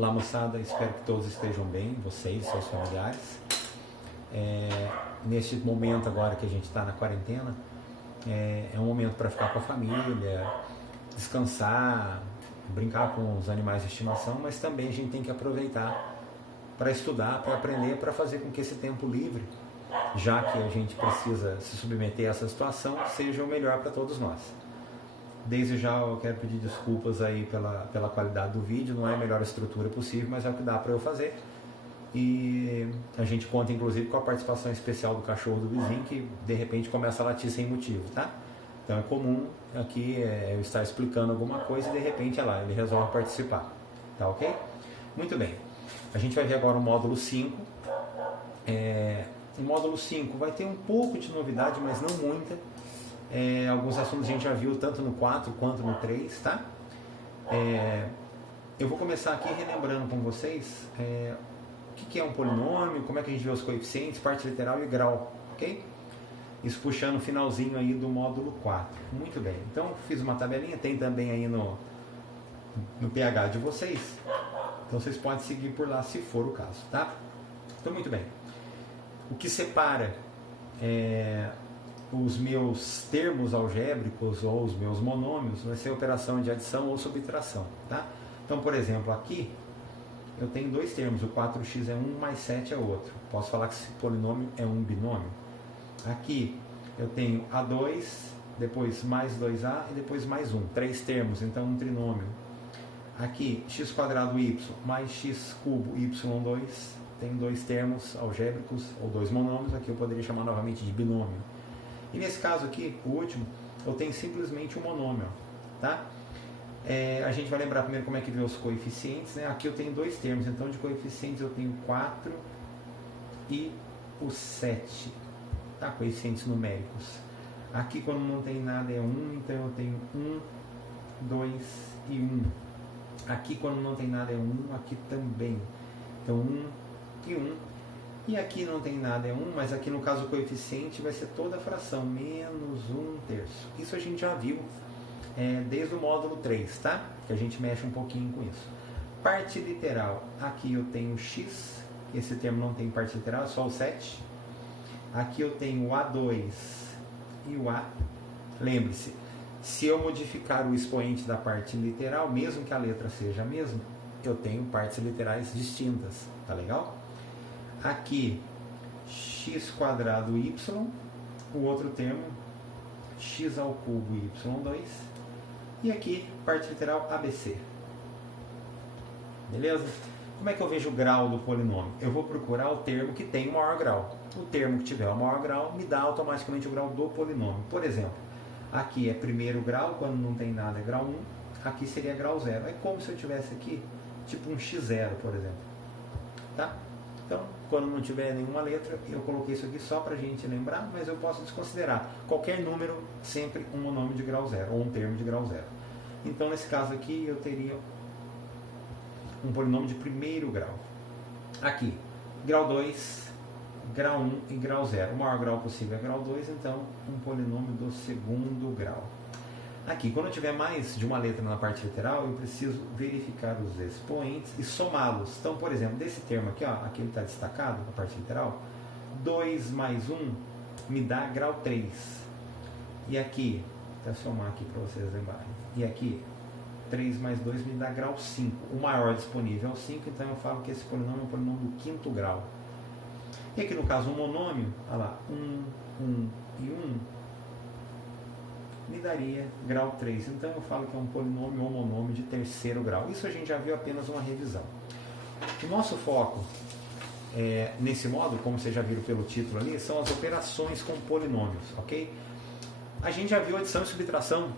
Olá moçada, espero que todos estejam bem, vocês, seus familiares. Neste momento agora que a gente está na quarentena, é um momento para ficar com a família, descansar, brincar com os animais de estimação, mas também a gente tem que aproveitar para estudar, para aprender, para fazer com que esse tempo livre, já que a gente precisa se submeter a essa situação, seja o melhor para todos nós. Desde já eu quero pedir desculpas aí pela qualidade do vídeo, não é a melhor estrutura possível, mas é o que dá para eu fazer. E a gente conta inclusive com a participação especial do cachorro do vizinho, que de repente começa a latir sem motivo, tá? Então é comum aqui eu estar explicando alguma coisa e de repente ele resolve participar, tá ok? Muito bem, a gente vai ver agora o módulo 5. O módulo 5 vai ter um pouco de novidade, mas não muita. Alguns assuntos a gente já viu tanto no 4 quanto no 3, tá? Eu vou começar aqui relembrando com vocês o que é um polinômio, como é que a gente vê os coeficientes, parte literal e grau, ok? Isso puxando o finalzinho aí do módulo 4. Muito bem, então fiz uma tabelinha, tem também aí no PH de vocês, então vocês podem seguir por lá se for o caso, tá? Então muito bem, o que separa os meus termos algébricos ou os meus monômios vai ser a operação de adição ou subtração, tá? Então, por exemplo, aqui eu tenho dois termos, o 4x é um mais 7 é outro. Posso falar que esse polinômio é um binômio. Aqui eu tenho A2, depois mais 2A e depois mais 1. Três termos, então um trinômio. Aqui, x² y mais x cubo y2, tem dois termos algébricos ou dois monômios, aqui eu poderia chamar novamente de binômio. E nesse caso aqui, o último, eu tenho simplesmente um monômio, tá? A gente vai lembrar primeiro como é que vê os coeficientes, né? Aqui eu tenho dois termos, então de coeficientes eu tenho 4 e o 7, tá? Coeficientes numéricos. Aqui quando não tem nada é 1, então eu tenho 1, 2 e 1. Aqui quando não tem nada é 1, aqui também. Então 1 e 1. E aqui não tem nada, é 1, mas aqui no caso o coeficiente vai ser toda a fração, menos 1/3. Isso a gente já viu desde o módulo 3, tá? Que a gente mexe um pouquinho com isso. Parte literal, aqui eu tenho x, esse termo não tem parte literal, é só o 7. Aqui eu tenho o A2 e o A. Lembre-se, se eu modificar o expoente da parte literal, mesmo que a letra seja a mesma, eu tenho partes literais distintas, tá legal? Aqui, x² y, o outro termo, x² y2, e aqui, parte literal ABC. Beleza? Como é que eu vejo o grau do polinômio? Eu vou procurar o termo que tem o maior grau. O termo que tiver o maior grau me dá automaticamente o grau do polinômio. Por exemplo, aqui é primeiro grau, quando não tem nada é grau 1, aqui seria grau 0. É como se eu tivesse aqui, tipo um x0, por exemplo. Tá? Então, quando não tiver nenhuma letra, eu coloquei isso aqui só para a gente lembrar, mas eu posso desconsiderar. Qualquer número, sempre um monômio de grau 0, ou um termo de grau 0. Então, nesse caso aqui, eu teria um polinômio de primeiro grau. Aqui, grau 2, grau 1 e grau 0. O maior grau possível é grau 2, então um polinômio do segundo grau. Aqui, quando eu tiver mais de uma letra na parte literal, eu preciso verificar os expoentes e somá-los. Então, por exemplo, desse termo aqui, ó, aqui ele está destacado, na parte literal, 2 mais 1 me dá grau 3. E aqui, vou somar aqui para vocês lembrarem. E aqui, 3 mais 2 me dá grau 5. O maior disponível é o 5, então eu falo que esse polinômio é um polinômio do quinto grau. E aqui no caso, um monômio, olha lá, 1, 1 e 1, me daria grau 3. Então eu falo que é um polinômio ou monômio de terceiro grau. Isso a gente já viu apenas uma revisão. O nosso foco nesse módulo, como vocês já viram pelo título ali, são as operações com polinômios, ok? A gente já viu adição e subtração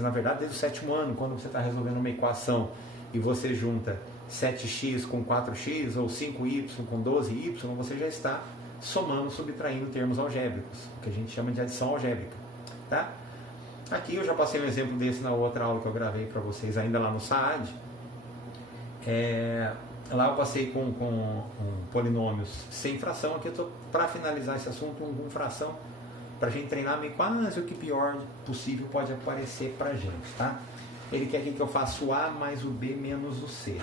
na verdade, desde o sétimo ano, quando você está resolvendo uma equação e você junta 7x com 4x ou 5y com 12y, você já está somando, subtraindo termos algébricos, que a gente chama de adição algébrica. Tá? Aqui eu já passei um exemplo desse na outra aula que eu gravei para vocês, ainda lá no SAAD. Lá eu passei com polinômios sem fração. Aqui eu estou para finalizar esse assunto com fração, para a gente treinar meio quase o que pior possível pode aparecer para a gente. Tá? Ele quer que eu faça o A mais o B menos o C.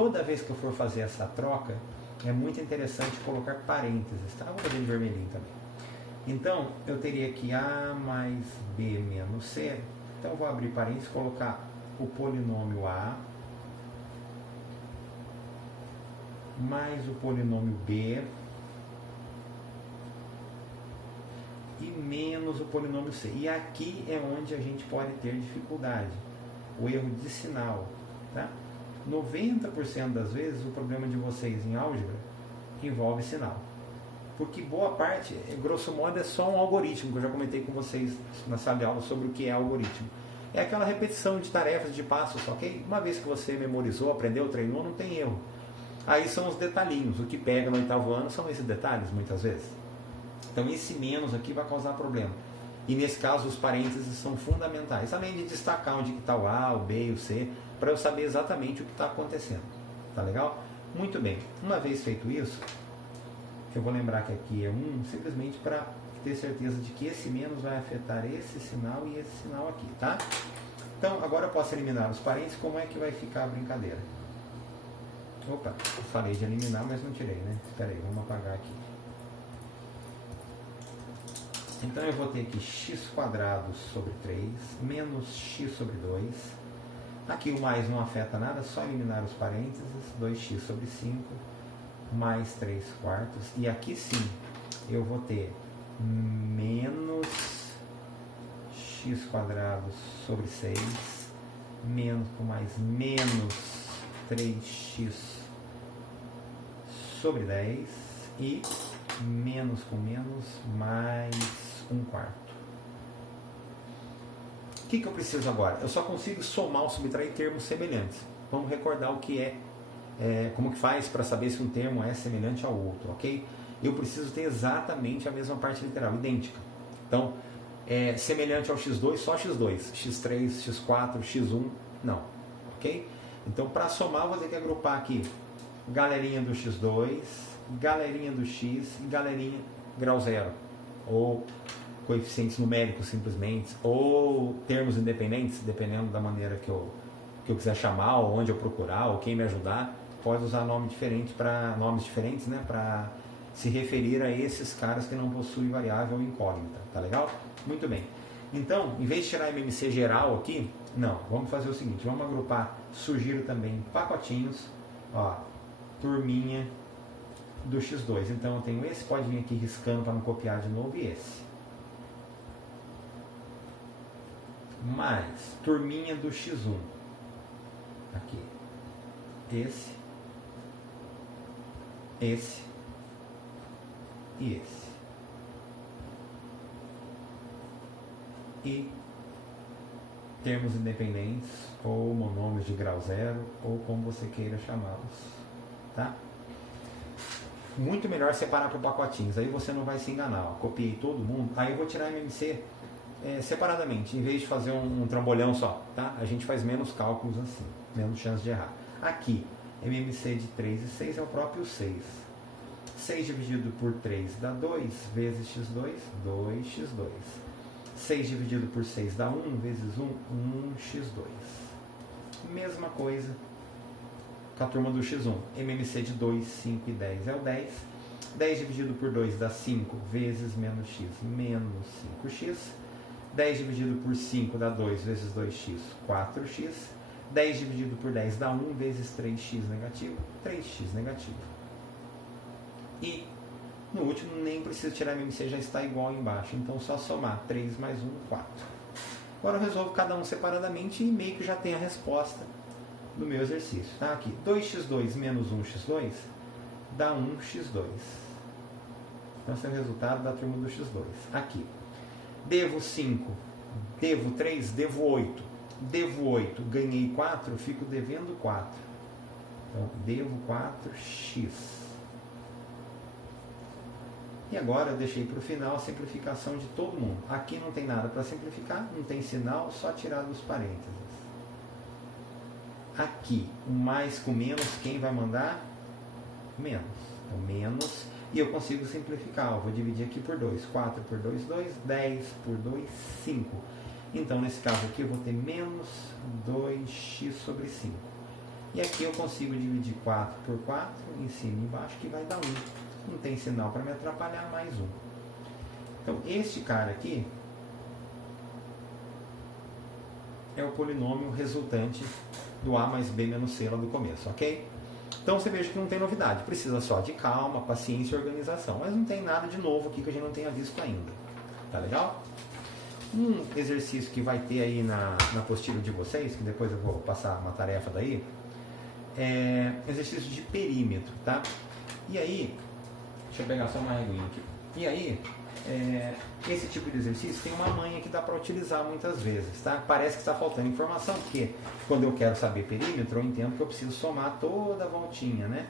toda vez que eu for fazer essa troca, é muito interessante colocar parênteses, tá? Vou fazer de vermelhinho também. Então, eu teria aqui A mais B menos C. Então, eu vou abrir parênteses e colocar o polinômio A mais o polinômio B e menos o polinômio C. E aqui é onde a gente pode ter dificuldade, o erro de sinal. Tá? 90% das vezes o problema de vocês em álgebra envolve sinal. Porque boa parte, grosso modo, é só um algoritmo, que eu já comentei com vocês na sala de aula sobre o que é algoritmo. É aquela repetição de tarefas, de passos, ok? Uma vez que você memorizou, aprendeu, treinou, não tem erro. Aí são os detalhinhos, o que pega no 8º ano são esses detalhes, muitas vezes. Então esse menos aqui vai causar problema. E nesse caso os parênteses são fundamentais, além de destacar onde está o A, o B e o C, para eu saber exatamente o que está acontecendo. Tá legal? Muito bem. Uma vez feito isso, eu vou lembrar que aqui é 1, simplesmente para ter certeza de que esse menos vai afetar esse sinal e esse sinal aqui, tá? Então, agora eu posso eliminar os parênteses. Como é que vai ficar a brincadeira? Opa, eu falei de eliminar, mas não tirei, né? Espera aí, vamos apagar aqui. Então, eu vou ter aqui x² sobre 3 menos x sobre 2. Aqui o mais não afeta nada, só eliminar os parênteses. 2x sobre 5 mais 3 quartos. E aqui sim, eu vou ter menos x² sobre 6 menos com mais menos 3x sobre 10 e menos com menos mais 1/4. O que eu preciso agora? Eu só consigo somar ou subtrair termos semelhantes. Vamos recordar o que como que faz para saber se um termo é semelhante ao outro, ok? Eu preciso ter exatamente a mesma parte literal, idêntica. Então, semelhante ao x2, só x2, x3, x4, x1, não, ok? Então, para somar, eu vou ter que agrupar aqui galerinha do x2, galerinha do x e galerinha grau zero, ou coeficientes numéricos simplesmente, ou termos independentes, dependendo da maneira que eu quiser chamar, ou onde eu procurar, ou quem me ajudar, pode usar nomes diferentes, né, para se referir a esses caras que não possuem variável ou incógnita, tá legal? Muito bem. Então, em vez de tirar MMC geral aqui, não, vamos fazer o seguinte, vamos agrupar, sugiro também pacotinhos, ó, turminha do x2. Então eu tenho esse, pode vir aqui riscando para não copiar de novo, e esse. Mais turminha do x1. Aqui. Esse e esse. E termos independentes, ou monômios de grau zero, ou como você queira chamá-los. Tá? Muito melhor separar por pacotinhos, aí você não vai se enganar. Ó. Copiei todo mundo, aí eu vou tirar MMC separadamente, em vez de fazer um trambolhão só. Tá? A gente faz menos cálculos assim, menos chance de errar. Aqui, MMC de 3 e 6 é o próprio 6. 6 dividido por 3 dá 2, vezes x2, 2x2. 6 dividido por 6 dá 1, vezes 1, 1x2. Mesma coisa com a turma do x1. MMC de 2, 5 e 10 é o 10. 10 dividido por 2 dá 5, vezes menos x, menos 5x. 10 dividido por 5 dá 2, vezes 2x, 4x. 10 dividido por 10 dá 1, vezes 3x negativo, 3x negativo. E no último nem preciso tirar MMC, já está igual embaixo. Então só somar 3 mais 1, 4. Agora eu resolvo cada um separadamente e meio que já tem a resposta do meu exercício. Tá? Aqui, 2x2 menos 1x2 dá 1x2. Então esse é o resultado da turma do x2. Aqui, devo 5, devo 3, devo 8. Devo 8, ganhei 4, fico devendo 4. Então, devo 4x. E agora eu deixei para o final a simplificação de todo mundo. Aqui não tem nada para simplificar, não tem sinal, só tirar dos parênteses. Aqui, o mais com menos, quem vai mandar? Menos. Então, menos. E eu consigo simplificar. Eu vou dividir aqui por 2. 4 por 2, 2. 10 por 2, 5. Então, nesse caso aqui, eu vou ter menos 2x sobre 5. E aqui eu consigo dividir 4 por 4, em cima e embaixo, que vai dar 1. Não tem sinal para me atrapalhar, mais 1. Então, este cara aqui é o polinômio resultante do A mais B menos C lá do começo, ok? Então você veja que não tem novidade, precisa só de calma, paciência e organização, mas não tem nada de novo aqui que a gente não tenha visto ainda, tá legal? Um exercício que vai ter aí na apostila de vocês, que depois eu vou passar uma tarefa daí, é exercício de perímetro, tá? E aí, deixa eu pegar só uma reguinha aqui, e aí, esse tipo de exercício tem uma manha que dá para utilizar muitas vezes, tá? Parece que está faltando informação, porque quando eu quero saber perímetro, eu entendo que eu preciso somar toda a voltinha, né?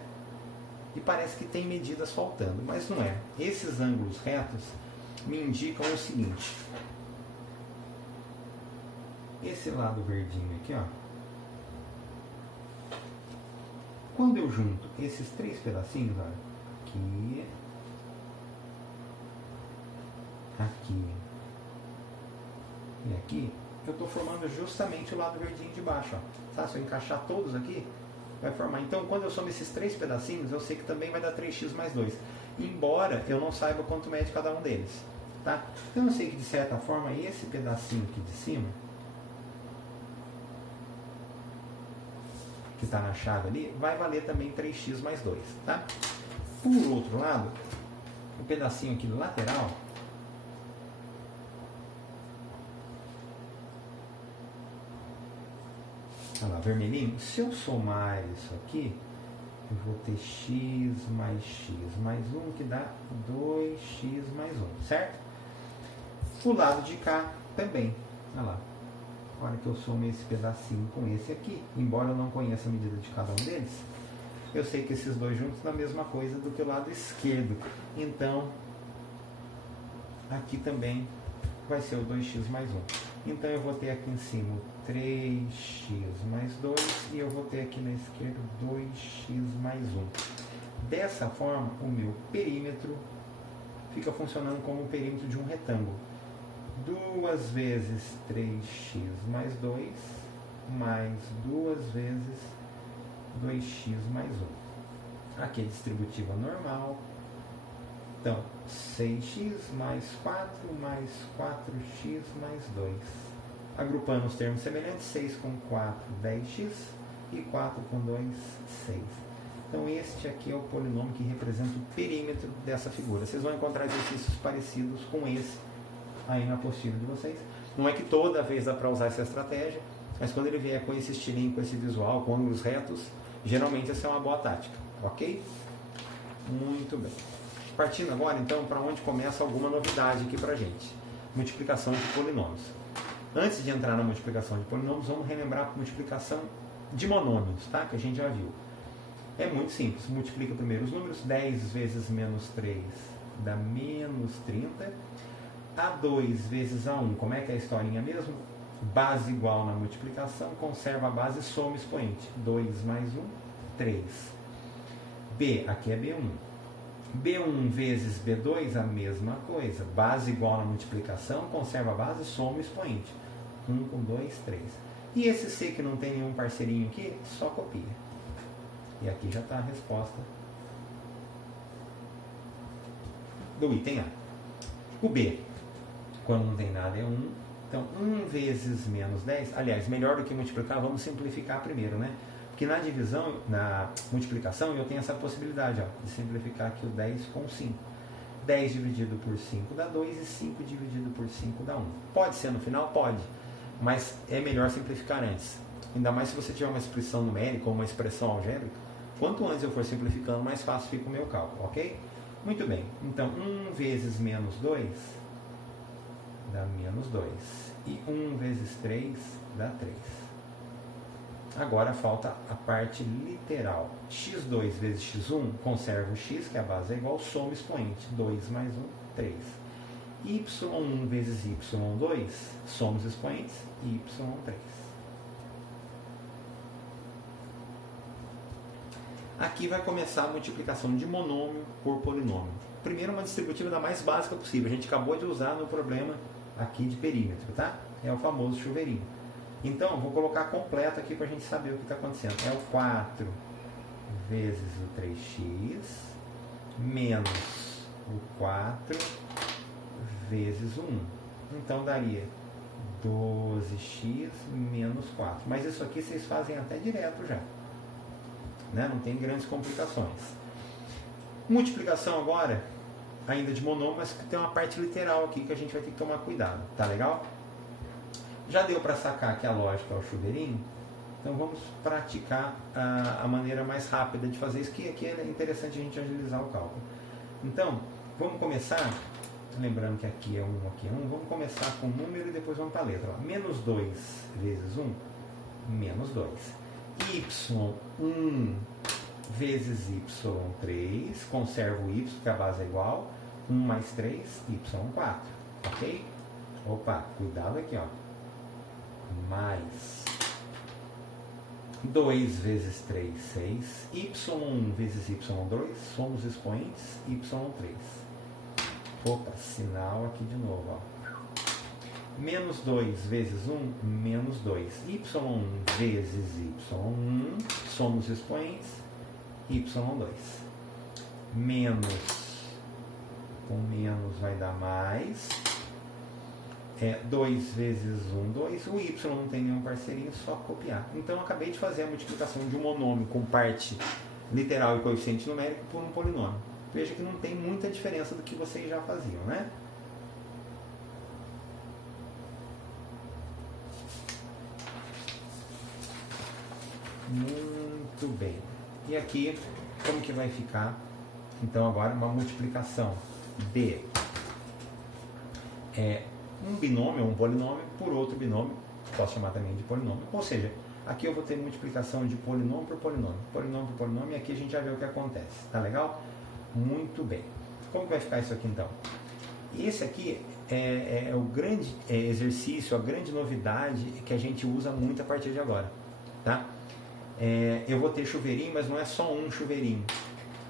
E parece que tem medidas faltando, mas não é. Esses ângulos retos me indicam o seguinte. Esse lado verdinho aqui, ó. Quando eu junto esses 3 pedacinhos, olha, aqui, aqui e aqui, eu estou formando justamente o lado verdinho de baixo, ó. Tá? Se eu encaixar todos aqui, vai formar. Então, quando eu somo esses 3 pedacinhos, eu sei que também vai dar 3x mais 2. Embora eu não saiba quanto mede cada um deles. Tá? Então, eu sei que, de certa forma, esse pedacinho aqui de cima, que está na chave ali, vai valer também 3x mais 2. Tá? Por outro lado, o pedacinho aqui do lateral, olha lá, vermelhinho, se eu somar isso aqui, eu vou ter x mais 1, que dá 2x mais 1, certo? O lado de cá também, olha lá. A hora que eu somo esse pedacinho com esse aqui, embora eu não conheça a medida de cada um deles, eu sei que esses dois juntos dão a mesma coisa do que o lado esquerdo. Então, aqui também vai ser o 2x mais 1. Então, eu vou ter aqui em cima 3x mais 2 e eu vou ter aqui na esquerda 2x mais 1. Dessa forma, o meu perímetro fica funcionando como o perímetro de um retângulo. 2 vezes 3x mais 2, mais 2 vezes 2x mais 1. Aqui é distributiva normal. Então, 6x mais 4, mais 4x mais 2. Agrupando os termos semelhantes, 6 com 4, 10x, e 4 com 2, 6. Então, este aqui é o polinômio que representa o perímetro dessa figura. Vocês vão encontrar exercícios parecidos com esse aí na apostila de vocês. Não é que toda vez dá para usar essa estratégia, mas quando ele vier com esse estilinho, com esse visual, com ângulos retos, geralmente essa é uma boa tática, ok? Muito bem. Partindo agora, então, para onde começa alguma novidade aqui para a gente. Multiplicação de polinômios. Antes de entrar na multiplicação de polinômios, vamos relembrar a multiplicação de monômios, tá? Que a gente já viu. É muito simples. Multiplica primeiro os números. 10 vezes menos 3 dá menos 30. A2 vezes A1, como é que é a historinha mesmo? Base igual na multiplicação, conserva a base, soma o expoente. 2 mais 1, 3. B, aqui é B1. B1 vezes B2, a mesma coisa. Base igual na multiplicação, conserva a base, soma o expoente. 1 com 2, 3. E esse C que não tem nenhum parceirinho aqui, só copia. E aqui já está a resposta do item A. O B, quando não tem nada, é 1. Então, 1 vezes menos 10, aliás, melhor do que multiplicar, vamos simplificar primeiro, né? Porque na divisão, na multiplicação, eu tenho essa possibilidade, ó, de simplificar aqui o 10 com 5. 10 dividido por 5 dá 2 e 5 dividido por 5 dá 1. Pode ser no final? Pode. Mas é melhor simplificar antes. Ainda mais se você tiver uma expressão numérica ou uma expressão algébrica. Quanto antes eu for simplificando, mais fácil fica o meu cálculo, ok? Muito bem. Então, 1 vezes menos 2 dá menos 2. E 1 vezes 3 dá 3. Agora falta a parte literal. x2 vezes x1, conserva o x, que a base é igual, soma expoente. 2 mais 1, 3. y1 vezes y2, soma os expoentes, y3. Aqui vai começar a multiplicação de monômio por polinômio. Primeiro, uma distributiva da mais básica possível. A gente acabou de usar no problema aqui de perímetro, tá? É o famoso chuveirinho. Então, vou colocar completo aqui para a gente saber o que está acontecendo. É o 4 vezes o 3x menos o 4 vezes o 1. Então, daria 12x menos 4. Mas isso aqui vocês fazem até direto já, né? Não tem grandes complicações. Multiplicação agora, ainda de monômio, mas tem uma parte literal aqui que a gente vai ter que tomar cuidado. Tá legal? Já deu para sacar que a lógica é o chuveirinho? Então vamos praticar a maneira mais rápida de fazer isso, que aqui é interessante a gente agilizar o cálculo. Então, vamos começar, lembrando que aqui é 1, aqui é 1, vamos começar com o número e depois vamos para a letra. Ó. Menos 2 vezes 1, menos 2. Y1 vezes y3, conservo o y, porque a base é igual, 1 mais 3, y4, ok? Opa, cuidado aqui, ó. Mais 2 vezes 3, 6, y1 vezes y2, somos expoentes, y3. Opa, sinal aqui de novo, ó. Menos 2 vezes 1, menos 2. Y1 vezes y1, somos expoentes, y2. Menos, com menos vai dar mais. 2 vezes 1, 2. O y não tem nenhum parceirinho, só copiar. Então eu acabei de fazer a multiplicação de um monômio com parte literal e coeficiente numérico por um polinômio. Veja que não tem muita diferença do que vocês já faziam, né? Muito bem. E aqui, como que vai ficar? Então agora uma multiplicação de um binômio, um polinômio, por outro binômio, posso chamar também de polinômio. Ou seja, aqui eu vou ter multiplicação de polinômio por polinômio, e aqui a gente já vê o que acontece. Tá legal? Muito bem. Como que vai ficar isso aqui então? Esse aqui é o grande exercício, a grande novidade que a gente usa muito a partir de agora. Tá? Eu vou ter chuveirinho, mas não é só um chuveirinho.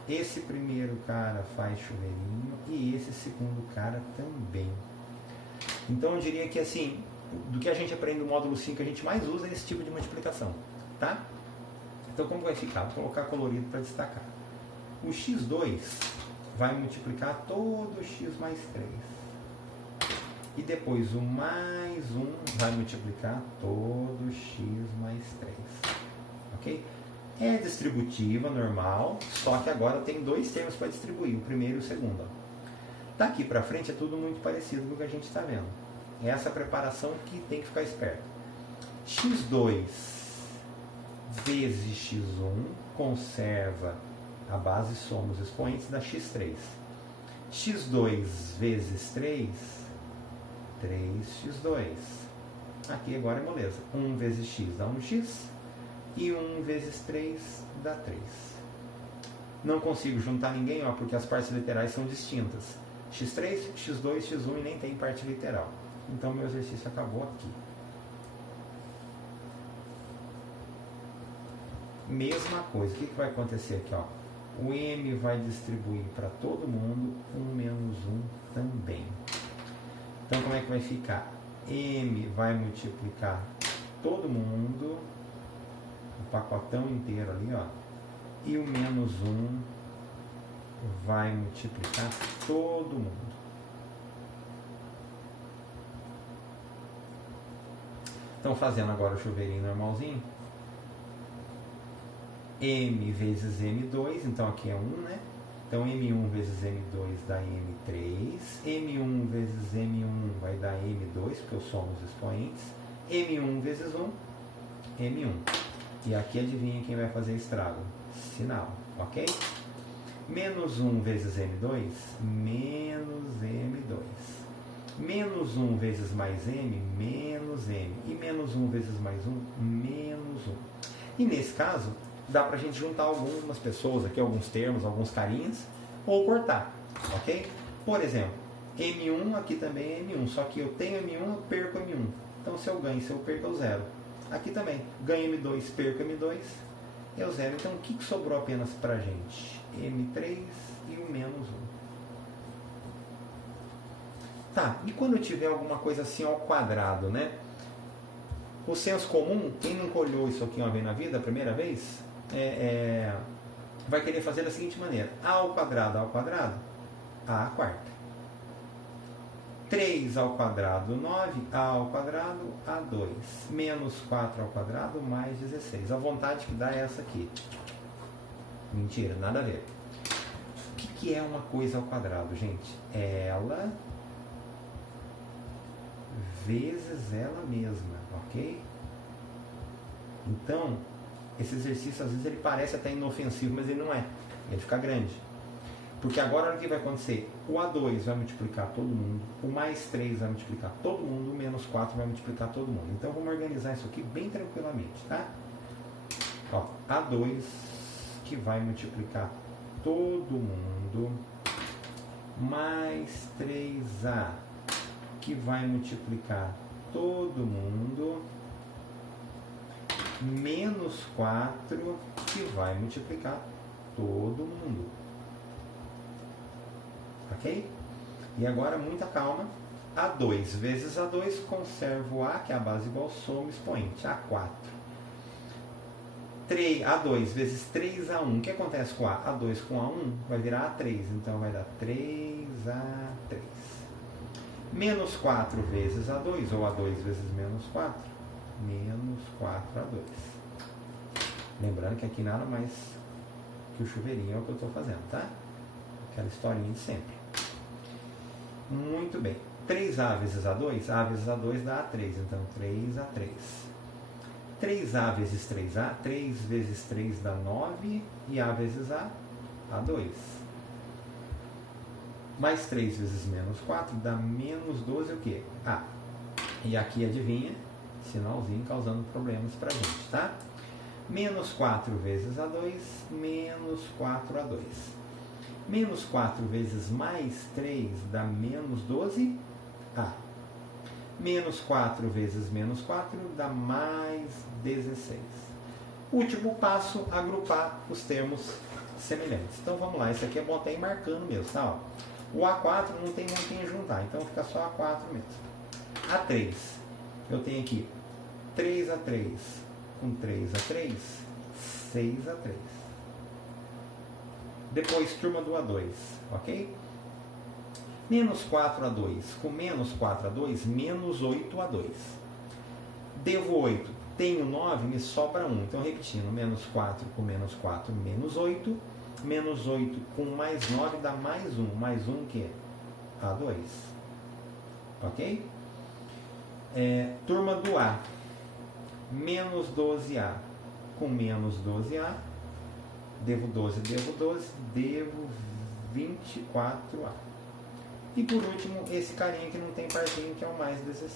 Esse primeiro cara faz chuveirinho e esse segundo cara também. Então eu diria que assim, do que a gente aprende no módulo 5, a gente mais usa esse tipo de multiplicação. Tá? Então como vai ficar? Vou colocar colorido para destacar. O x2 vai multiplicar todo o x mais 3. E depois o mais 1 vai multiplicar todo o x mais 3. Ok? É distributiva, normal, só que agora tem dois termos para distribuir, o primeiro e o segundo. Ó. Daqui para frente é tudo muito parecido com o que a gente está vendo. É essa preparação que tem que ficar esperto. x2 vezes x1 conserva a base, somos expoentes da x3. x2 vezes 3, 3x2. Aqui agora é moleza. 1 vezes x dá 1x. E 1 vezes 3 dá 3. Não consigo juntar ninguém, ó, porque as partes literais são distintas. x3, x2, x1 e nem tem parte literal. Então meu exercício acabou aqui. Mesma coisa. O que vai acontecer aqui? Ó? O m vai distribuir para todo mundo, 1 menos 1 também. Então como é que vai ficar? M vai multiplicar todo mundo, o pacotão inteiro ali, ó, e o menos 1 vai multiplicar todo mundo. Então, fazendo agora o chuveirinho normalzinho, m vezes m2, então aqui é 1, né? Então, m1 vezes m2 dá m3, m1 vezes m1 vai dar m2, porque eu somo os expoentes, m1 vezes 1, m1. E aqui adivinha quem vai fazer estrago? Sinal, ok? Menos 1 vezes m2, menos m2. Menos 1 vezes mais m, menos m. E menos 1 vezes mais 1, menos 1. E nesse caso, dá pra gente juntar algumas pessoas aqui, alguns termos, alguns carinhas, ou cortar, ok? Por exemplo, m1 aqui também é m1, só que eu tenho m1, eu perco m1. Então se eu ganho, se eu perco, eu zero. Aqui também, ganho m2, perco m2, eu zero. Então o que sobrou apenas pra gente? m3 e o menos 1. Tá, e quando eu tiver alguma coisa assim ao quadrado, né? O senso comum, quem nunca olhou isso aqui uma vez na vida, a primeira vez, vai querer fazer da seguinte maneira: a ao quadrado, a à quarta. 3 ao quadrado, 9, a ao quadrado, a2. Menos 4 ao quadrado, mais 16. A vontade que dá é essa aqui. Mentira, nada a ver. O que é uma coisa ao quadrado, gente? Ela vezes ela mesma, ok? Então, esse exercício às vezes ele parece até inofensivo, mas ele não é. Ele fica grande. Porque agora o que vai acontecer? O A2 vai multiplicar todo mundo, o mais 3 vai multiplicar todo mundo, o menos 4 vai multiplicar todo mundo. Então vamos organizar isso aqui bem tranquilamente, tá? Ó, A2 que vai multiplicar todo mundo, mais 3A que vai multiplicar todo mundo, menos 4 que vai multiplicar todo mundo. Ok? E agora, muita calma. A2 vezes A2, conservo A, que é a base igual, soma expoente, A4. A2 vezes 3A1, o que acontece com A? A2 com A1 vai virar A3, então vai dar 3A3. Menos 4 vezes A2, ou A2 vezes menos 4, menos 4A2. Lembrando que aqui nada mais que o chuveirinho é o que eu estou fazendo, tá? Aquela historinha de sempre. Muito bem. 3A vezes A2, A vezes A2 dá A3, então 3A3. 3A vezes 3A, 3 vezes 3 dá 9, e A vezes A, A2. Mais 3 vezes menos 4 dá menos 12, o quê? A. E aqui, adivinha? Sinalzinho causando problemas pra gente, tá? Menos 4 vezes A2, menos 4A2. Menos 4 vezes mais 3 dá menos 12A. Menos 4 vezes menos 4 dá mais 16. Último passo, agrupar os termos semelhantes. Então vamos lá, esse aqui é bom até ir marcando mesmo, tá? Ó, o A4 não tem muito quem juntar, então fica só A4 mesmo. A3, eu tenho aqui 3A3 com 3A3, 6A3. Depois, turma do A2, ok? Menos 4A2 com menos 4A2, menos 8A2. Devo 8, tenho 9, me sobra 1. Então, repetindo, menos 4 com menos 4, menos 8. Menos 8 com mais 9 dá mais 1. Mais 1 que é A2. Ok? Turma do A. Menos 12A com menos 12A. Devo 12, devo 24A. E por último, esse carinha que não tem parzinho, que é o mais 16.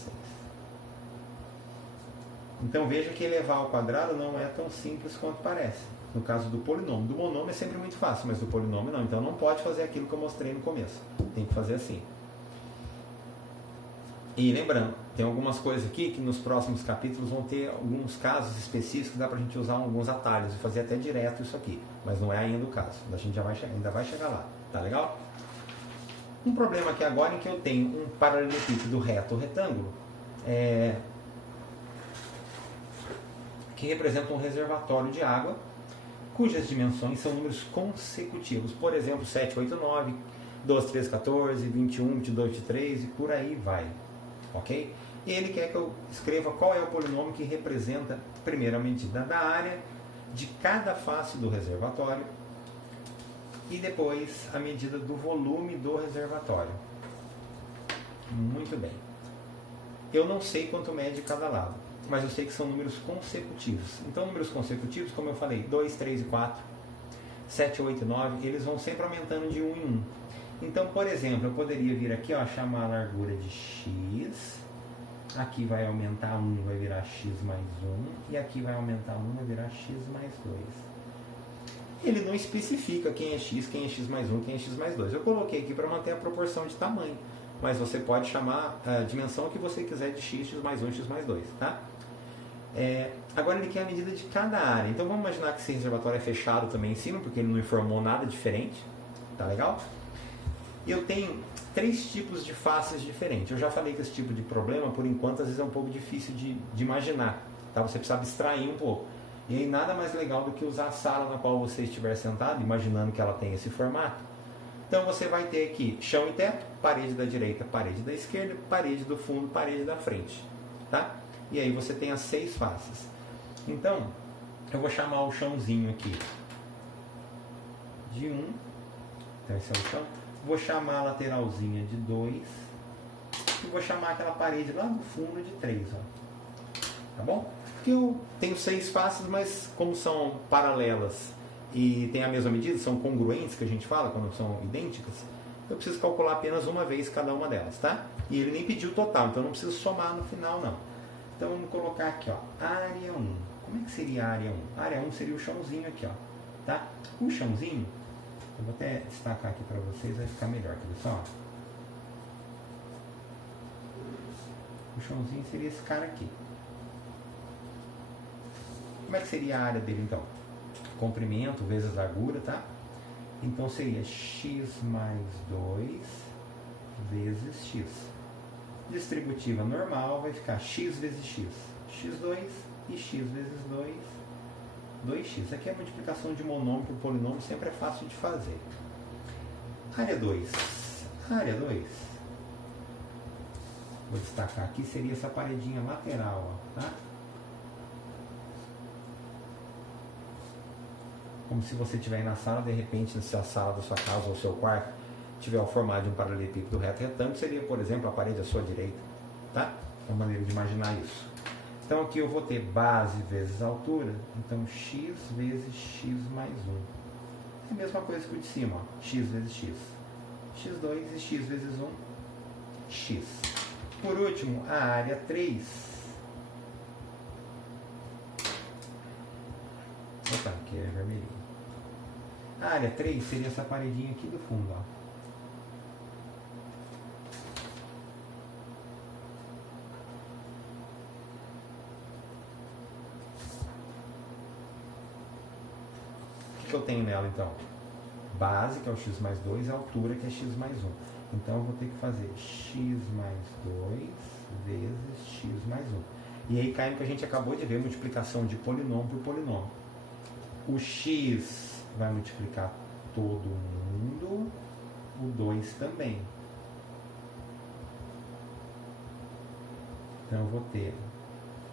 Então veja que elevar ao quadrado não é tão simples quanto parece. No caso do polinômio. Do monômio é sempre muito fácil, mas do polinômio não. Então não pode fazer aquilo que eu mostrei no começo. Tem que fazer assim. E lembrando, tem algumas coisas aqui que nos próximos capítulos vão ter alguns casos específicos que dá pra gente usar alguns atalhos e fazer até direto isso aqui. Mas não é ainda o caso. A gente ainda vai chegar lá. Tá legal? Um problema aqui agora em que eu tenho um paralelepípedo reto ou retângulo que representa um reservatório de água cujas dimensões são números consecutivos. Por exemplo, 7, 8, 9, 12, 13, 14, 21, 22, 23 e por aí vai. Ok? E ele quer que eu escreva qual é o polinômio que representa, primeiro, a medida da área de cada face do reservatório e depois a medida do volume do reservatório. Muito bem. Eu não sei quanto mede cada lado, mas eu sei que são números consecutivos. Então, números consecutivos, como eu falei, 2, 3 e 4, 7, 8 e 9, eles vão sempre aumentando de 1 em 1. Então, por exemplo, eu poderia vir aqui, ó, chamar a largura de x. Aqui vai aumentar 1, vai virar x mais 1. E aqui vai aumentar 1, vai virar x mais 2. Ele não especifica quem é x mais 1, quem é x mais 2. Eu coloquei aqui para manter a proporção de tamanho. Mas você pode chamar a dimensão que você quiser de x, x mais 1, x mais 2, tá? Agora ele quer a medida de cada área. Então vamos imaginar que esse reservatório é fechado também em cima, porque ele não informou nada diferente. Tá legal? Eu tenho três tipos de faces diferentes. Eu já falei que esse tipo de problema, por enquanto, às vezes é um pouco difícil de imaginar. Tá? Você precisa abstrair um pouco. E aí nada mais legal do que usar a sala na qual você estiver sentado, imaginando que ela tem esse formato. Então você vai ter aqui chão e teto, parede da direita, parede da esquerda, parede do fundo, parede da frente. Tá? E aí você tem as 6 faces. Então, eu vou chamar o chãozinho aqui de 1. Então esse é o chão. Vou chamar a lateralzinha de 2. E vou chamar aquela parede lá no fundo de 3. Ó. Tá bom? Porque eu tenho 6 faces, mas como são paralelas e tem a mesma medida, são congruentes que a gente fala quando são idênticas, eu preciso calcular apenas uma vez cada uma delas, tá? E ele nem pediu o total, então eu não preciso somar no final não. Então vamos colocar aqui, ó, área 1. Como é que seria a área 1? A área 1 seria o chãozinho aqui, ó, tá? O chãozinho, eu vou até destacar aqui para vocês, vai ficar melhor, quer ver só? O chãozinho seria esse cara aqui. Como é que seria a área dele então? Comprimento vezes largura, tá? Então seria x mais 2 vezes x. Distributiva normal vai ficar x vezes x. x2 e x vezes 2, 2x. Isso aqui é a multiplicação de monômio por polinômio, sempre é fácil de fazer. Área 2. Área 2. Vou destacar aqui, seria essa paredinha lateral, ó, tá? Como se você estiver aí na sala, de repente, se a sala da sua casa ou seu quarto tiver o formato de um paralelepípedo reto retângulo, seria, por exemplo, a parede à sua direita, tá? É uma maneira de imaginar isso. Então aqui eu vou ter base vezes altura, então x vezes x mais 1. É a mesma coisa que o de cima, ó, x vezes x. x2 e x vezes 1, x. Por último, a área 3. Opa, aqui é vermelhinho. A área 3 seria essa paredinha aqui do fundo, ó. O que eu tenho nela então? Base, que é o x mais 2, e a altura, que é x mais 1. Então eu vou ter que fazer x mais 2 vezes x mais 1. E aí cai no que a gente acabou de ver, multiplicação de polinômio por polinômio. O x vai multiplicar todo mundo, o 2 também. Então eu vou ter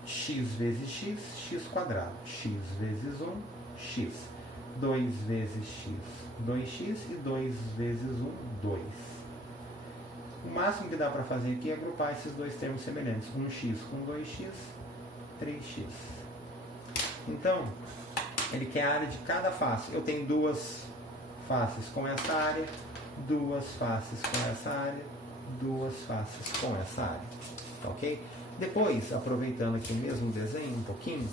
x vezes x, x quadrado. X vezes 1, x. 2 vezes x, 2x. E 2 vezes 1, 2. O máximo que dá para fazer aqui é agrupar esses dois termos semelhantes. 1x com 2x, 3x. Então, ele quer a área de cada face. Eu tenho 2 faces com essa área, 2 faces com essa área, 2 faces com essa área. Ok? Depois, aproveitando aqui o mesmo desenho um pouquinho,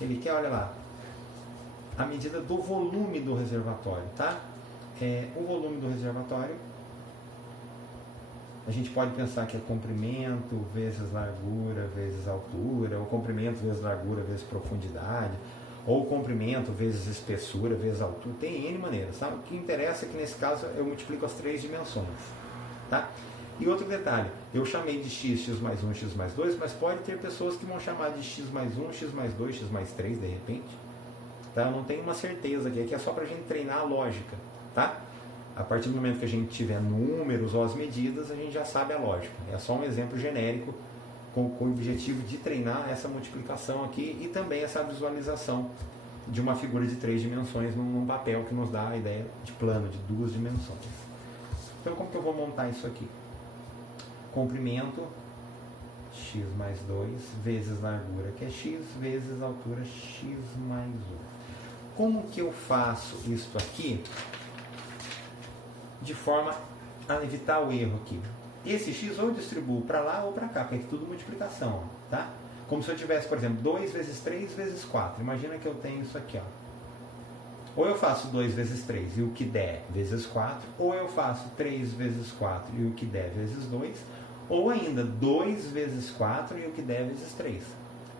ele quer, olha lá, a medida do volume do reservatório, tá? O volume do reservatório, a gente pode pensar que é comprimento vezes largura vezes altura, ou comprimento vezes largura vezes profundidade, ou comprimento vezes espessura vezes altura. Tem N maneiras, tá? O que interessa é que nesse caso eu multiplico as 3 dimensões, tá? E outro detalhe, eu chamei de x, x mais 1, x mais 2, mas pode ter pessoas que vão chamar de x mais 1, x mais 2, x mais 3 de repente. Tá? Eu não tenho uma certeza aqui é só para a gente treinar a lógica, tá? A partir do momento que a gente tiver números ou as medidas, a gente já sabe a lógica. É só um exemplo genérico com o objetivo de treinar essa multiplicação aqui e também essa visualização de uma figura de 3 dimensões num papel que nos dá a ideia de plano de 2 dimensões. Então como que eu vou montar isso aqui? Comprimento x mais 2 vezes largura, que é x, vezes altura, x mais 1. Como que eu faço isso aqui de forma a evitar o erro aqui? Esse x ou eu distribuo para lá ou para cá, porque é tudo multiplicação, tá? Como se eu tivesse, por exemplo, 2 vezes 3 vezes 4. Imagina que eu tenho isso aqui, ó. Ou eu faço 2 vezes 3 e o que der vezes 4, ou eu faço 3 vezes 4 e o que der vezes 2, ou ainda 2 vezes 4 e o que der vezes 3,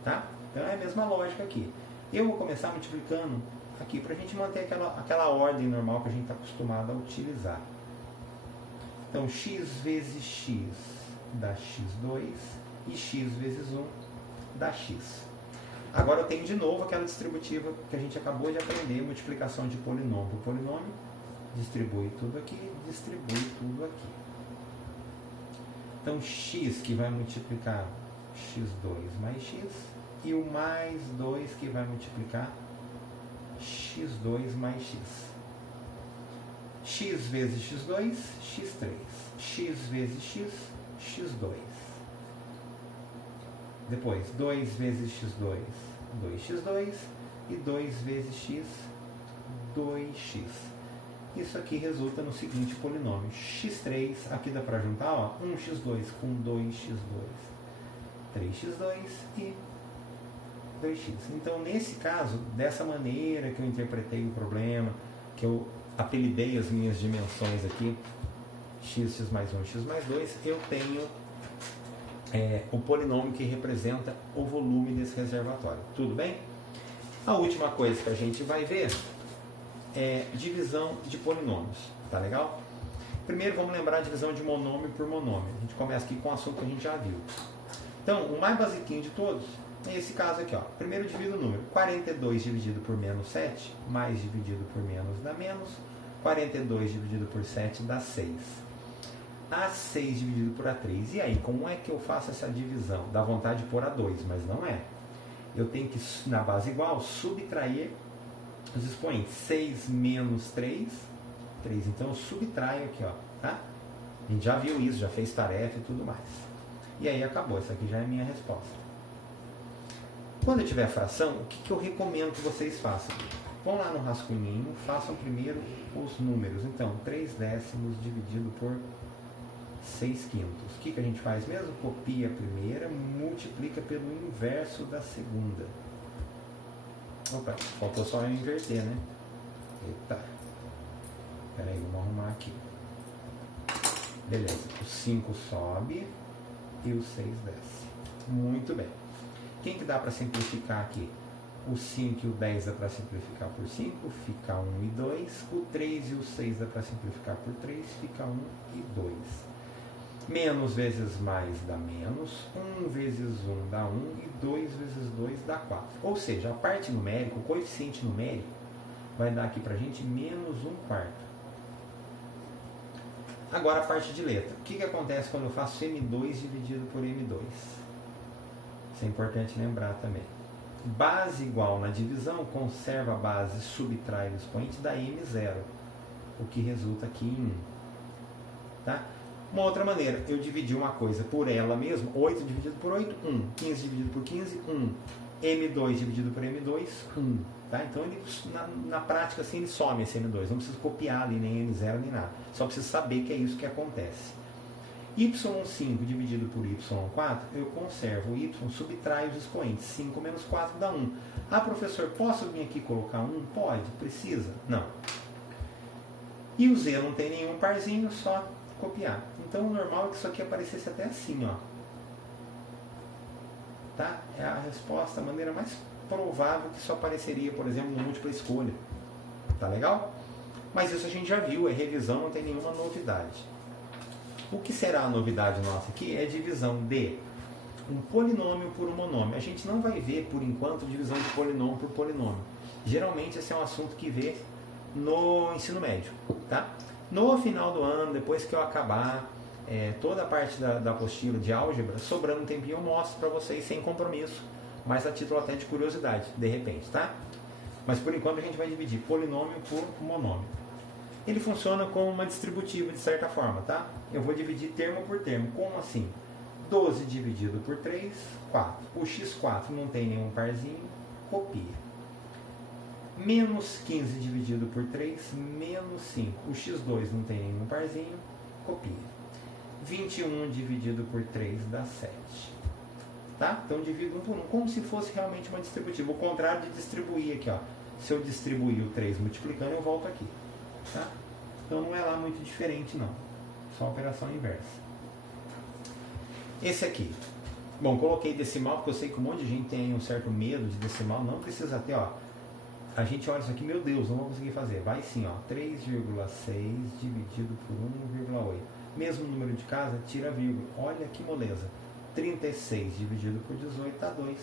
tá? Então é a mesma lógica aqui. Eu vou começar multiplicando aqui para a gente manter aquela ordem normal que a gente está acostumado a utilizar. Então, x vezes x dá x2 e x vezes 1 dá x. Agora eu tenho de novo aquela distributiva que a gente acabou de aprender, multiplicação de polinômio por polinômio. Distribui tudo aqui, distribui tudo aqui. Então, x que vai multiplicar x2 mais x e o mais 2 que vai multiplicar x2 mais x. X vezes x2, x3. X vezes x, x2. Depois, 2 vezes x2, 2x2. E 2 vezes x, 2x. Isso aqui resulta no seguinte polinômio. x3, aqui dá para juntar, ó, 1x2 com 2x2. 3x2 e 2x. Então, nesse caso, dessa maneira que eu interpretei o problema, que eu apelidei as minhas dimensões aqui, x mais 1, x mais 2, eu tenho o polinômio que representa o volume desse reservatório. Tudo bem? A última coisa que a gente vai ver é divisão de polinômios. Tá legal? Primeiro, vamos lembrar a divisão de monômio por monômio. A gente começa aqui com um assunto que a gente já viu. Então, o mais basiquinho de todos é esse caso aqui, ó. Primeiro divido o número. 42 dividido por menos 7, mais dividido por menos dá menos. 42 dividido por 7 dá 6. A6 dividido por A3. E aí, como é que eu faço essa divisão? Dá vontade de pôr A2, mas não é. Eu tenho que, na base igual, subtrair os expoentes. 6 menos 3, 3. Então, eu subtraio aqui, ó, tá? A gente já viu isso, já fez tarefa e tudo mais. E aí, acabou. Essa aqui já é a minha resposta. Quando eu tiver fração, o que eu recomendo que vocês façam? Vão lá no rascunhinho, façam primeiro os números. Então, 3 décimos dividido por 6 quintos. O que a gente faz mesmo? Copia a primeira, multiplica pelo inverso da segunda. Opa, faltou só eu inverter, né? Eita. Espera aí, vamos arrumar aqui. Beleza, o 5 sobe e o 6 desce. Muito bem. Quem que dá para simplificar aqui? O 5 e o 10 dá para simplificar por 5, fica 1 e 2. O 3 e o 6 dá para simplificar por 3, fica 1 e 2. Menos vezes mais dá menos, 1 vezes 1 dá 1 e 2 vezes 2 dá 4. Ou seja, a parte numérica, o coeficiente numérico, vai dar aqui para a gente menos 1/4. Agora a parte de letra. O que acontece quando eu faço M2 dividido por M2? Isso é importante lembrar também. Base igual na divisão, conserva a base, subtrai o expoente, dá M0. O que resulta aqui em 1. Tá? Uma outra maneira, eu dividi uma coisa por ela mesmo, 8 dividido por 8, 1. 15 dividido por 15, 1. M2 dividido por M2, 1. Tá? Então, ele, na prática, assim, ele some esse M2. Não preciso copiar ali nem M0 nem nada. Só preciso saber que é isso que acontece. Y5 dividido por Y4, eu conservo o Y, subtrai os expoentes. 5 menos 4 dá 1. Ah, professor, posso vir aqui e colocar 1? Pode. Precisa? Não. E o Z não tem nenhum parzinho, só copiar. Então, o normal é que isso aqui aparecesse até assim, ó. Tá? É a resposta, a maneira mais provável que isso apareceria, por exemplo, no múltipla escolha. Tá legal? Mas isso a gente já viu, é revisão, não tem nenhuma novidade. O que será a novidade nossa aqui é a divisão de um polinômio por um monômio. A gente não vai ver, por enquanto, divisão de polinômio por polinômio. Geralmente, esse é um assunto que vê no ensino médio. Tá? No final do ano, depois que eu acabar toda a parte da apostila de álgebra, sobrando um tempinho eu mostro para vocês sem compromisso, mas a título até de curiosidade, de repente, tá? Mas por enquanto a gente vai dividir polinômio por monômio. Ele funciona como uma distributiva de certa forma, tá? Eu vou dividir termo por termo. Como assim? 12 dividido por 3, 4. O x4 não tem nenhum parzinho, copia. Menos 15 dividido por 3, menos 5. O x2 não tem nenhum parzinho, copia. 21 dividido por 3 dá 7. Tá? Então divido um por um, como se fosse realmente uma distributiva. O contrário de distribuir aqui, ó. Se eu distribuir o 3 multiplicando, eu volto aqui. Tá? Então não é lá muito diferente, não. Só operação inversa. Esse aqui. Bom, coloquei decimal, porque eu sei que um monte de gente tem um certo medo de decimal. Não precisa ter, ó. A gente olha isso aqui, meu Deus, não vou conseguir fazer. Vai sim, ó. 3,6 dividido por 1,8. Mesmo número de casa, tira a vírgula. Olha que moleza. 36 dividido por 18 dá 2. Não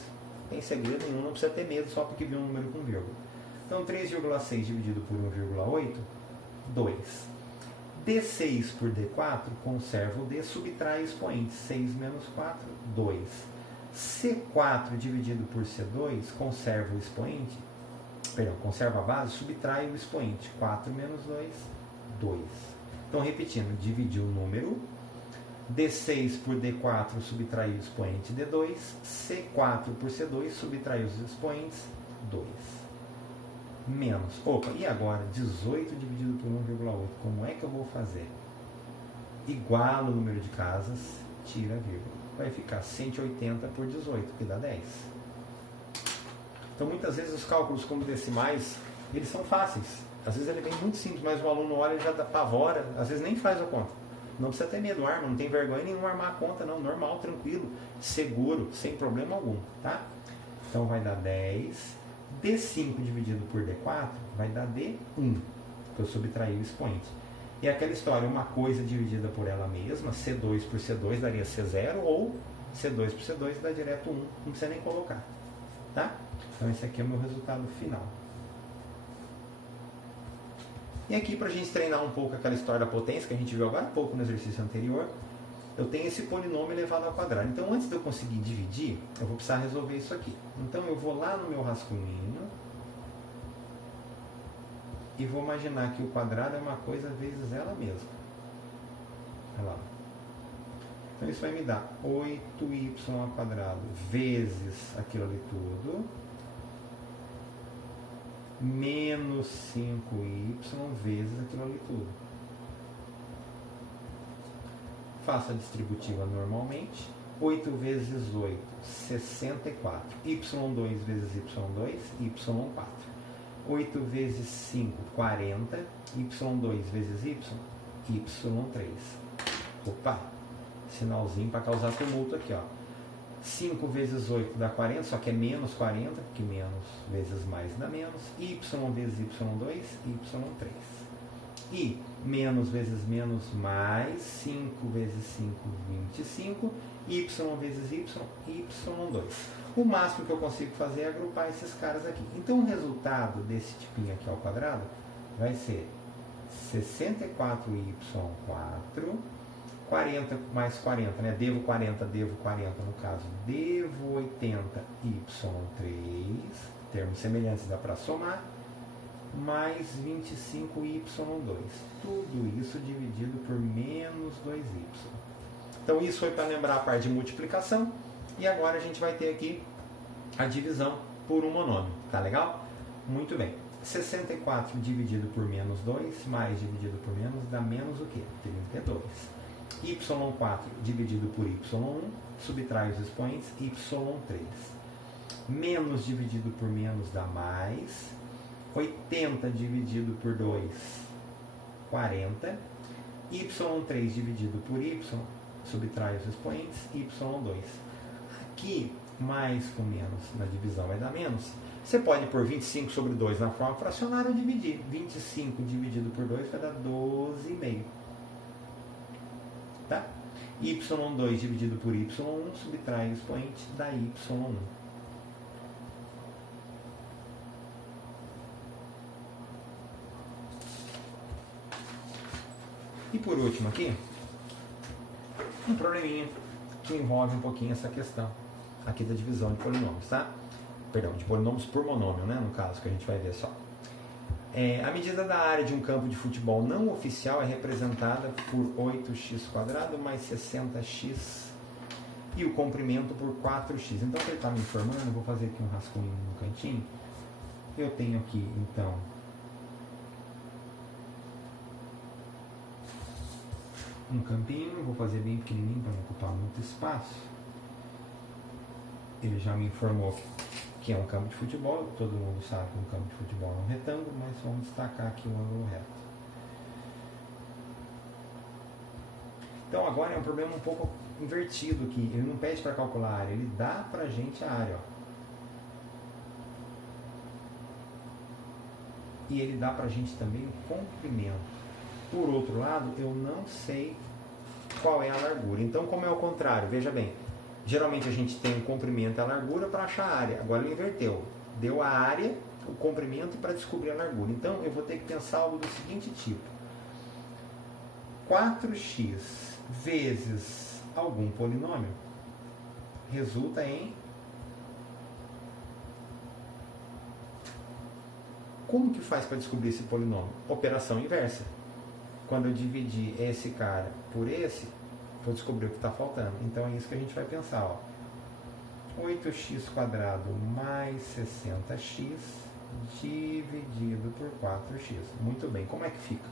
tem segredo nenhum, não precisa ter medo só porque viu um número com vírgula. Então 3,6 dividido por 1,8, 2. D6 por D4, conserva o D, subtrai expoente. 6 menos 4, 2. C4 dividido por C2, conserva o expoente. Perdão, conserva a base, subtrai o expoente. 4 menos 2, 2. Então, repetindo, dividir o número. D6 por D4, subtrai o expoente D2. C4 por C2, subtrai os expoentes 2. Menos. Opa, e agora? 18 dividido por 1,8. Como é que eu vou fazer? Iguala o número de casas, tira a vírgula. Vai ficar 180 por 18, que dá 10. Então, muitas vezes, os cálculos como decimais, eles são fáceis. Às vezes ele vem muito simples, mas o aluno olha e já apavora, às vezes nem faz a conta. Não precisa ter medo, arma, não tem vergonha nenhuma armar a conta, não. Normal, tranquilo, seguro, sem problema algum, tá? Então vai dar 10. D5 dividido por D4 vai dar D1, que eu subtraí o expoente. E aquela história, uma coisa dividida por ela mesma, C2 por C2 daria C0, ou C2 por C2 dá direto 1, não precisa nem colocar, tá? Então esse aqui é o meu resultado final. E aqui, para a gente treinar um pouco aquela história da potência que a gente viu agora há pouco no exercício anterior, eu tenho esse polinômio elevado ao quadrado. Então, antes de eu conseguir dividir, eu vou precisar resolver isso aqui. Então, eu vou lá no meu rascunho e vou imaginar que o quadrado é uma coisa vezes ela mesma. Olha lá. Então, isso vai me dar 8y ao quadrado vezes aquilo ali tudo, menos 5y vezes aquilo ali tudo. Faço a distributiva normalmente. 8 vezes 8, 64. y2 vezes y2, y4. 8 vezes 5, 40. y2 vezes y, y3. Opa! Sinalzinho para causar tumulto aqui, ó. 5 vezes 8 dá 40, só que é menos 40, porque menos vezes mais dá menos. Y vezes y2, y3. E menos vezes menos mais, 5 vezes 5, 25. Y vezes y, y2. O máximo que eu consigo fazer é agrupar esses caras aqui. Então o resultado desse tipinho aqui ao quadrado vai ser 64y4, 40 mais 40, né? Devo 40 no caso. Devo 80y3, termos semelhantes dá para somar, mais 25y2. Tudo isso dividido por menos 2y. Então isso foi para lembrar a parte de multiplicação. E agora a gente vai ter aqui a divisão por um monômio. Tá legal? Muito bem. 64 dividido por menos 2, mais dividido por menos, dá menos o quê? 32. y4 dividido por y1, subtrai os expoentes, y3. Menos dividido por menos dá mais. 80 dividido por 2, 40. y3 dividido por y, subtrai os expoentes, y2. Aqui, mais com menos na divisão vai dar menos. Você pode pôr 25 sobre 2 na forma fracionária ou dividir. 25 dividido por 2 vai dar 12,5. Tá? y2 dividido por y1, subtrai o expoente, dá y1. E por último aqui, um probleminha que envolve um pouquinho essa questão aqui da divisão de polinômios, tá? Perdão, de polinômios por monômio, né? No caso, que a gente vai ver só. A medida da área de um campo de futebol não oficial é representada por 8x² mais 60x e o comprimento por 4x. Então, ele está me informando, eu vou fazer aqui um rascunho no cantinho. Eu tenho aqui, então, um campinho, vou fazer bem pequenininho para não ocupar muito espaço. Ele já me informou que é um campo de futebol, todo mundo sabe que um campo de futebol é um retângulo, mas vamos destacar aqui um ângulo reto. Então agora é um problema um pouco invertido aqui, ele não pede para calcular a área, ele dá para a gente a área. Ó. E ele dá para a gente também o comprimento. Por outro lado, eu não sei qual é a largura. Então, como é o contrário, veja bem, geralmente a gente tem o comprimento e a largura para achar a área, agora ele inverteu, deu a área, o comprimento para descobrir a largura. Então, eu vou ter que pensar algo do seguinte tipo: 4x vezes algum polinômio resulta em... Como que faz para descobrir esse polinômio? Operação inversa. Quando eu dividir esse cara por esse, vou descobrir o que está faltando. Então é isso que a gente vai pensar. Ó. 8x² mais 60x dividido por 4x. Muito bem, como é que fica?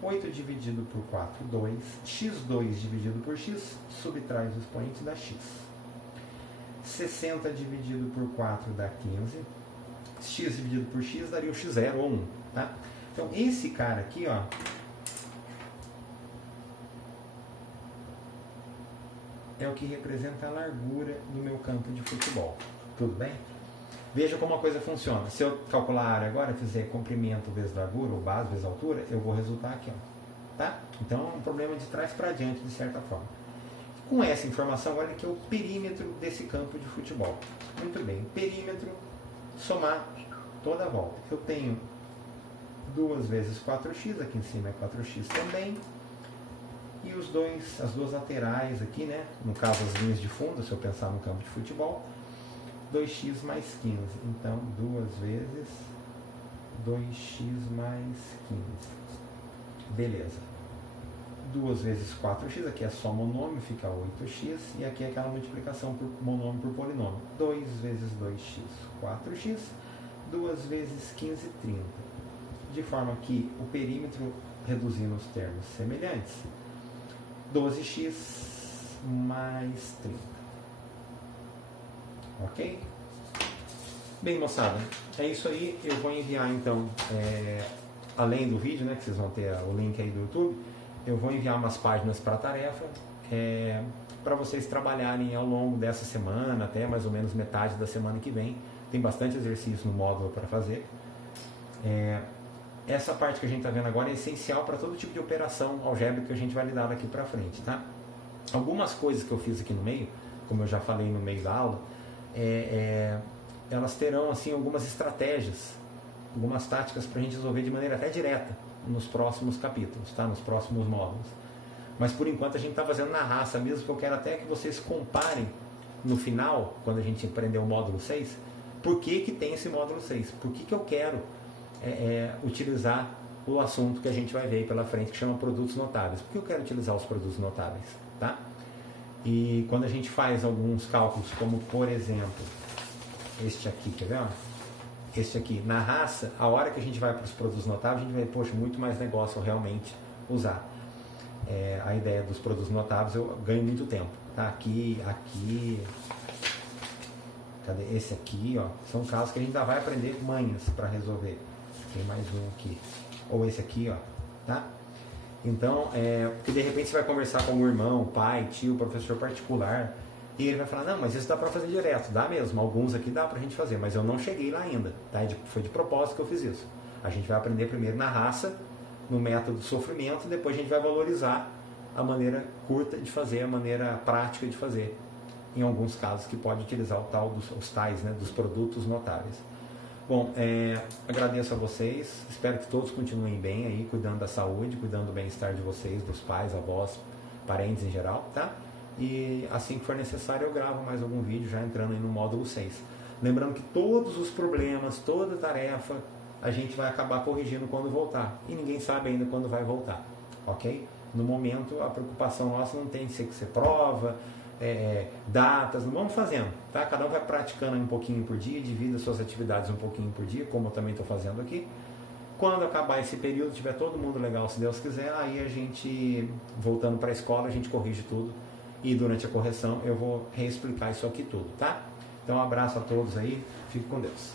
8 dividido por 4, 2. x2 dividido por x, subtrai os expoentes dá x. 60 dividido por 4 dá 15. X dividido por x daria o x0 ou 1. Tá? Então esse cara aqui, ó, é o que representa a largura do meu campo de futebol. Tudo bem? Veja como a coisa funciona. Se eu calcular a área agora, fizer comprimento vezes largura, ou base vezes altura, eu vou resultar aqui. Ó. Tá? Então é um problema de trás para diante, de certa forma. Com essa informação, olha aqui o perímetro desse campo de futebol. Muito bem, perímetro, somar toda a volta. Eu tenho 2 vezes 4x, aqui em cima é 4x também. E as duas laterais aqui, né? No caso as linhas de fundo, se eu pensar no campo de futebol, 2x mais 15. Então, 2 vezes 2x mais 15. Beleza. 2 vezes 4x, aqui é só monômio, fica 8x. E aqui é aquela multiplicação por monômio por polinômio. 2 vezes 2x, 4x. 2 vezes 15, 30. De forma que o perímetro, reduzindo os termos semelhantes, 12x mais 30. Ok? Bem, moçada, é isso aí. Eu vou enviar então, além do vídeo, né, que vocês vão ter o link aí do YouTube, eu vou enviar umas páginas para a tarefa, para vocês trabalharem ao longo dessa semana, até mais ou menos metade da semana que vem. Tem bastante exercício no módulo para fazer. Essa parte que a gente está vendo agora é essencial para todo tipo de operação algébrica que a gente vai lidar daqui para frente, tá? Algumas coisas que eu fiz aqui no meio, como eu já falei no meio da aula, elas terão assim algumas estratégias, algumas táticas para a gente resolver de maneira até direta nos próximos capítulos, tá? Nos próximos módulos. Mas por enquanto a gente está fazendo na raça mesmo, porque eu quero até que vocês comparem no final, quando a gente aprender o módulo 6, por que tem esse módulo 6, por que eu quero utilizar o assunto que a gente vai ver aí pela frente, que chama produtos notáveis. Por que eu quero utilizar os produtos notáveis? Tá? E quando a gente faz alguns cálculos, como por exemplo, este aqui, quer ver? Este aqui, na raça, a hora que a gente vai para os produtos notáveis, a gente vai, poxa, muito mais negócio realmente usar. A ideia dos produtos notáveis, eu ganho muito tempo. Tá? Aqui, cadê? Esse aqui, ó, são casos que a gente ainda vai aprender manhas para resolver. Tem mais um aqui. Ou esse aqui, ó. Tá? Então, porque de repente você vai conversar com o irmão, pai, tio, professor particular, e ele vai falar, não, mas isso dá para fazer direto. Dá mesmo, alguns aqui dá para a gente fazer, mas eu não cheguei lá ainda. Tá? Foi de propósito que eu fiz isso. A gente vai aprender primeiro na raça, no método de sofrimento, e depois a gente vai valorizar a maneira curta de fazer, a maneira prática de fazer. Em alguns casos que pode utilizar o tal os tais, né, dos produtos notáveis. Bom, agradeço a vocês, espero que todos continuem bem aí, cuidando da saúde, cuidando do bem-estar de vocês, dos pais, avós, parentes em geral, tá? E assim que for necessário eu gravo mais algum vídeo já entrando aí no módulo 6. Lembrando que todos os problemas, toda tarefa, a gente vai acabar corrigindo quando voltar. E ninguém sabe ainda quando vai voltar, ok? No momento a preocupação nossa não tem que ser prova, datas, não vamos fazendo, tá? Cada um vai praticando um pouquinho por dia, divida suas atividades um pouquinho por dia, como eu também estou fazendo aqui. Quando acabar esse período, tiver todo mundo legal, se Deus quiser, aí a gente, voltando para a escola, a gente corrige tudo e durante a correção eu vou reexplicar isso aqui tudo, tá? Então um abraço a todos aí, fique com Deus.